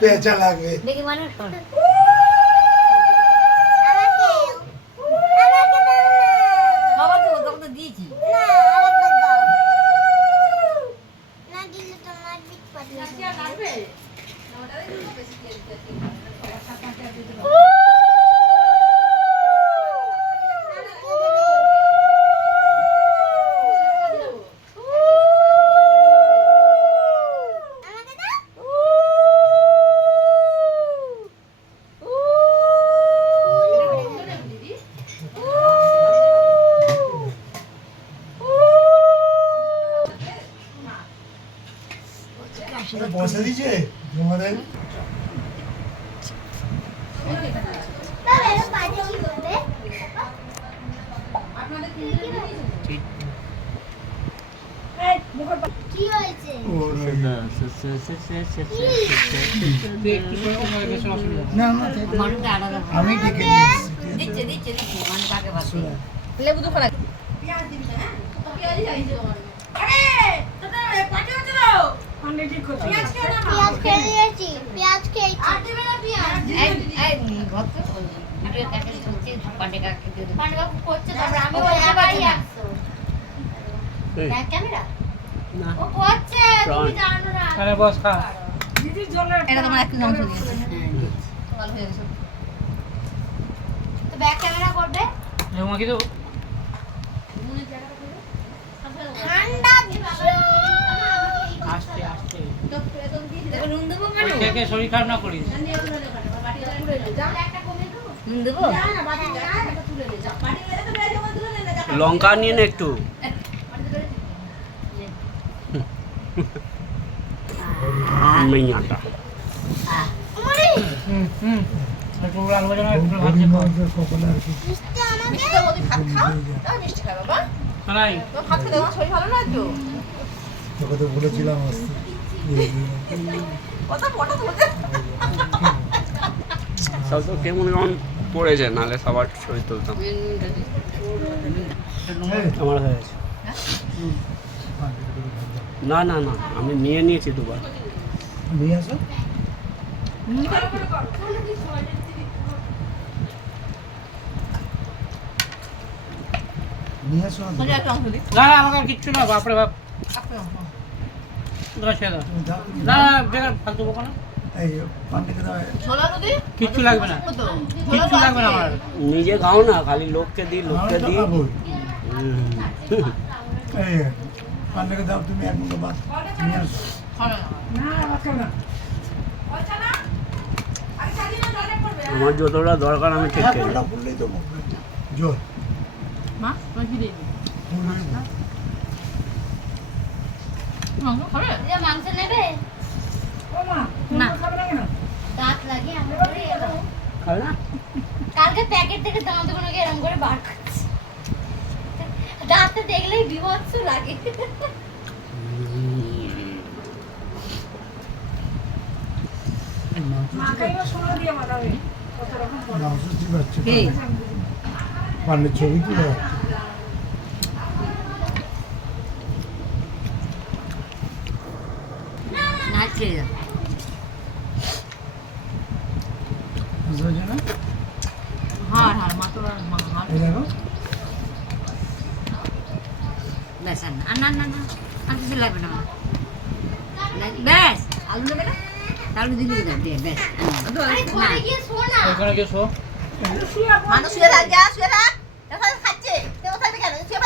পেঁচা লাগবে দেখি মানুষ বাবা তো তোকে তো দিয়েছি পয়সা দিয়েছে তোমাদের আমি ডেকে দিচ্ছে দিচ্ছে দিচ্ছে মানে কাকে বাসে লেবু দুখানা ক্যামেরা করবে শরীর খারাপ না করিস লঙ্কা নিয়ে না একটু মেয়াটা তোকে তো বলেছিলাম আসতে সব তো কেমন কেমন পড়েছে নাহলে সবার ছবি তুলতাম আমার হয়ে গেছে না না না আমি নিয়ে নিয়েছি দুবার নিয়ে আসো নিয়ে আসো না না আমাকে কিচ্ছু না বাপরে বাপ না বেকার ফালতু বকো না কিচ্ছু লাগবে না কিচ্ছু লাগবে না আমার নিজে খাও না খালি লোককে দিই লোককে দিই পান্ডাকে দাও তুমি এক মুঠো ভাত নিয়ে আসো আমার যতটা দরকার আমি ঠিক করি ফুললেই তো জোর মাংস নেবে দাঁত লাগিয়ে আমরা খাবে না কালকে প্যাকেট থেকে দাঁতগুলোকে এরকম করে বার করছি দাঁতে দেখলেই বিভৎস লাগে পান্ডের ছবি তুলে নাচছে হ্যাঁ হ্যাঁ মাতোরা ব্যাস আর না না না আর কিছু লাগবে না ব্যাস আলু নেবে না আলু দিলে ব্যাস ওখানে গিয়ে শো মানুষ শুয়ে থাকে